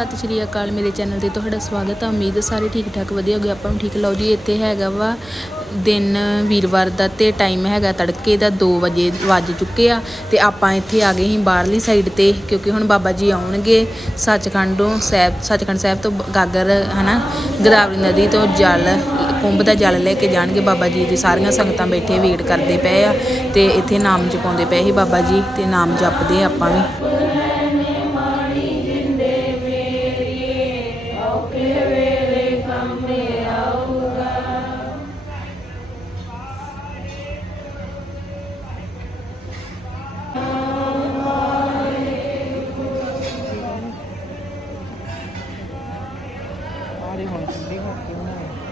ਸਤਿ ਸ਼੍ਰੀ ਅਕਾਲ ਮੇਰੇ ਚੈਨਲ ਤੇ ਤੁਹਾਡਾ ਸਵਾਗਤ ਹੈ ਉਮੀਦ ਹੈ ਸਾਰੇ ਠੀਕ ਠਾਕ ਵਧੀਆ ਹੋਗੇ। ਆਪਾਂ ਵੀ ਠੀਕ ਲਓ ਜੀ, ਇੱਥੇ ਹੈਗਾ ਵਾ ਦਿਨ ਵੀਰਵਾਰ ਦਾ ਤੇ ਟਾਈਮ ਹੈਗਾ ਤੜਕੇ ਦਾ 2 ਵਜੇ ਵੱਜ ਚੁੱਕੇ ਆ ਤੇ ਆਪਾਂ ਇੱਥੇ ਆ ਗਏ ਸੀ ਬਾਹਰਲੀ ਸਾਈਡ ਤੇ ਕਿਉਂਕਿ ਹੁਣ ਬਾਬਾ ਜੀ ਆਉਣਗੇ ਸੱਚਖੰਡੋਂ ਸਾਹਿਬ ਸੱਚਖੰਡ ਸਾਹਿਬ ਤੋਂ ਗਾਗਰ, ਹਨਾ, ਗੋਦਾਵਰੀ ਨਦੀ ਤੋਂ ਜਲ, ਕੁੰਭ ਦਾ ਜਲ ਲੈ ਕੇ ਜਾਣਗੇ ਬਾਬਾ ਜੀ ਦੀ। ਸਾਰੀਆਂ ਸੰਗਤਾਂ ਬੈਠੇ, ਵੇਟ ਕਰਦੇ ਪਏ ਆ ਤੇ ਇੱਥੇ ਨਾਮ ਜਪਾਉਂਦੇ ਪਏ ਸੀ ਬਾਬਾ ਜੀ ਤੇ ਨਾਮ ਜਪਦੇ ਆਪਾਂ ਵੀ। ਆਰੇ ਹੁਣ ਸਿੱਧੀ ਹੋ ਕੇ ਬਣਾਏ ਆਪਾਂ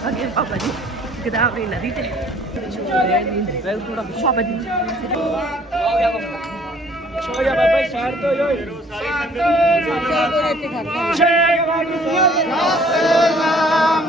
ਆ ਗਏ ਬਾਬਾ ਜੀ ਗਦਾਵਰੀ ਨਦੀ ਤੇ ਬਾਬਾ ਜੀ ਹੋ ਜਾ ਬਾਬਾ ਸਾਈਡ ਤੋਂ ਜੋ। ਛੇ ਵਾਰੀ ਸਤਨਾਮ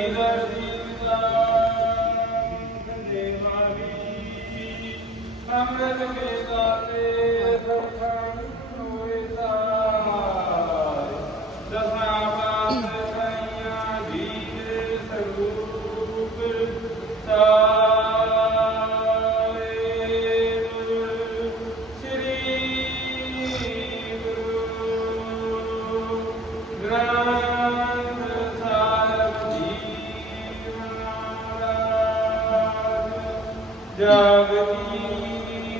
जगती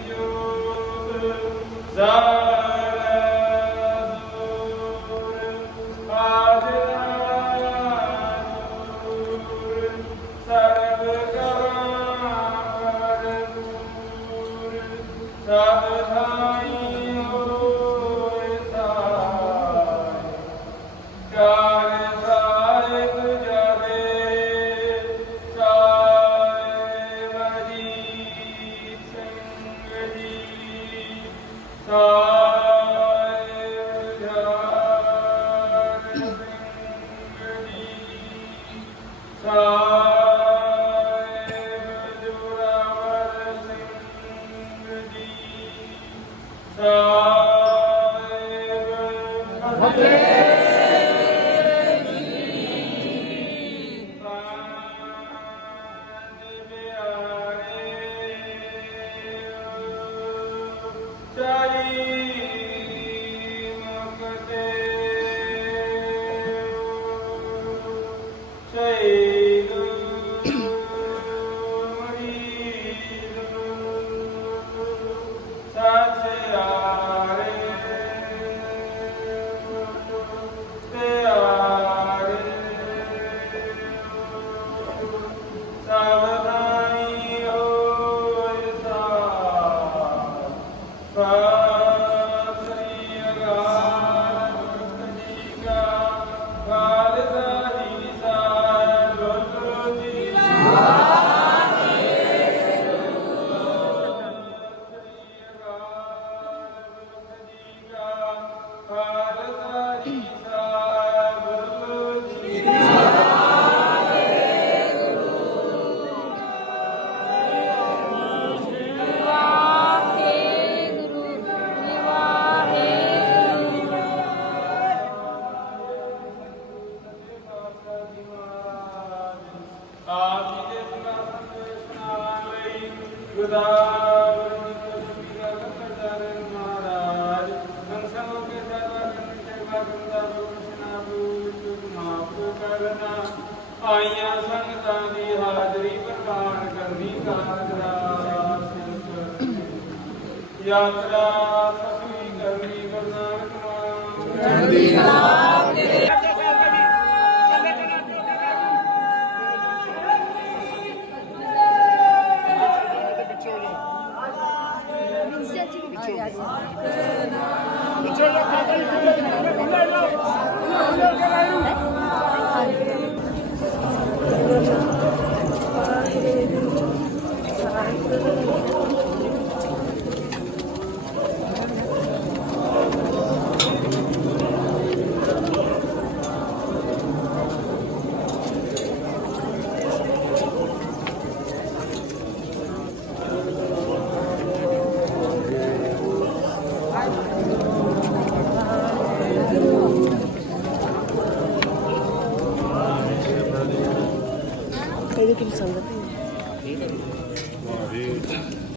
जोत जा Krishna. ਆਈਆਂ ਸੰਗਤਾਂ ਦੀ ਹਾਜ਼ਰੀ ਪ੍ਰਵਾਨ ਕਰਨੀ ਕਾਰਜਰਾ ਯਾਤਰਾ ਸਫੀ ਕਰਨੀ ਗੁਰਨਾਮ ਨਾਮ ਚੜ੍ਹਦੀ ਕਲਾ Thank you so much.